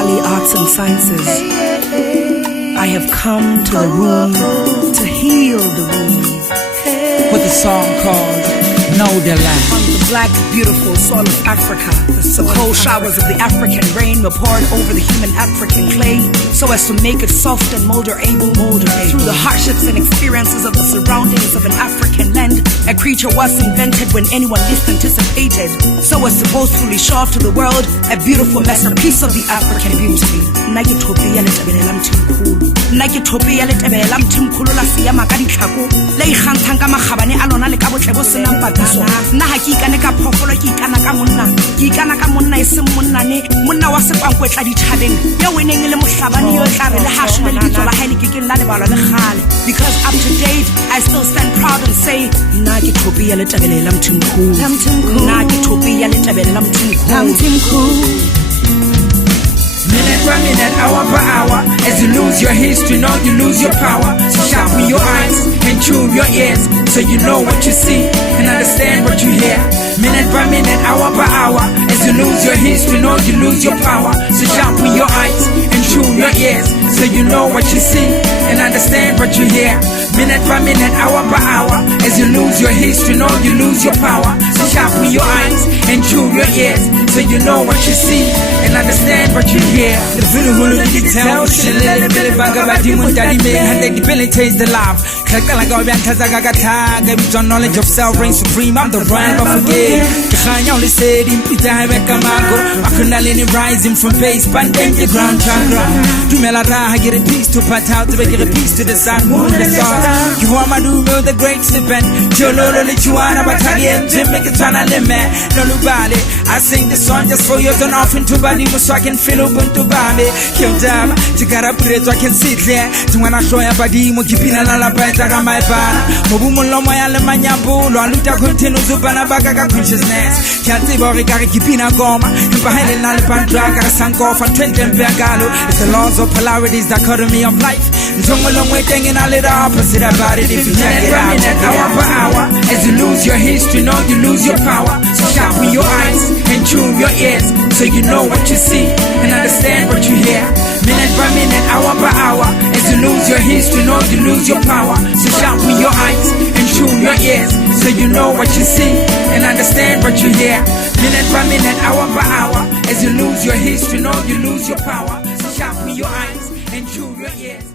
Pali Arts and Sciences. I have come to the room to heal the room with a song called Know the Land. On the black, beautiful soil of Africa, the cold showers of the African rain were poured over the human African clay, so as to make it soft and moldable. Through the hardships and experiences of the surroundings of an African land, a creature was invented when anyone least anticipated, so as to boastfully show off to the world a beautiful masterpiece of the African beauty. Nna ha ke ikane ka phofolo ke ikana ka monna e seng monna wa sepankwe tla dithabeng ya weneng le mohlabane yo tla re le hasho le bitso la haele ke la lebalwa le khale, because up to date I still stand proud and say nna ke thopi ya letabelela mthimkhulu, nna ke thopi ya letabelela mthimkhulu. Minute by minute, hour by hour, as you lose your history, now you lose your power. So sharpen your eyes and tune your ears, so you know what you see and understand what you hear. Minute by minute, hour by hour, as you lose your history, now you lose your power. So sharpen your eyes and tune your ears, so you know what you see and understand what you hear. Minute by minute, hour by hour, as you lose your history, now you lose your power. So sharpen your eyes and tune your ears, so you know what you see and understand what you hear. The feeling who look at tell shit let it be banga ba di mun tadi me and they debilitate the life. Kala ga ba ntaza ga ga tha ga with knowledge of self reign supreme. I'm the brand of forget. Khanya only said in pita ha ka mago. Akunalini rising from base banding the ground chakra. Tumela ra ha get a piece to pat out to get a piece to the sun moon the stars. You want my new the great stipend. Jolo lo lichuana battalion to make it tana limit. No nobody. I sing the song just for you don't often to body so I can feel open to body. Kill them, to get up with it, I can sit there. To when I show your body, Mokipina la better on my bar. Mobumoloma Alemania Bull, or Luta continues to Banabaga consciousness. Can't see Boricari Kipina Goma, and behind an Alpan Draga, Sanko for 20 Bergalo. It's the laws of polarities, the economy of life. And so long waiting in a little opposite about it if you check it out. Hour per hour, as you lose your history, now you lose your power. So sharpen your eyes and tune your ears, so you know what you see and understand what you hear. Minute by minute, hour by hour, as you lose your history, now you lose your power. So sharpen your eyes and tune your ears, so you know what you see and understand what you hear. Minute by minute, hour by hour, as you lose your history, now you lose your power. So sharpen your eyes and tune your ears.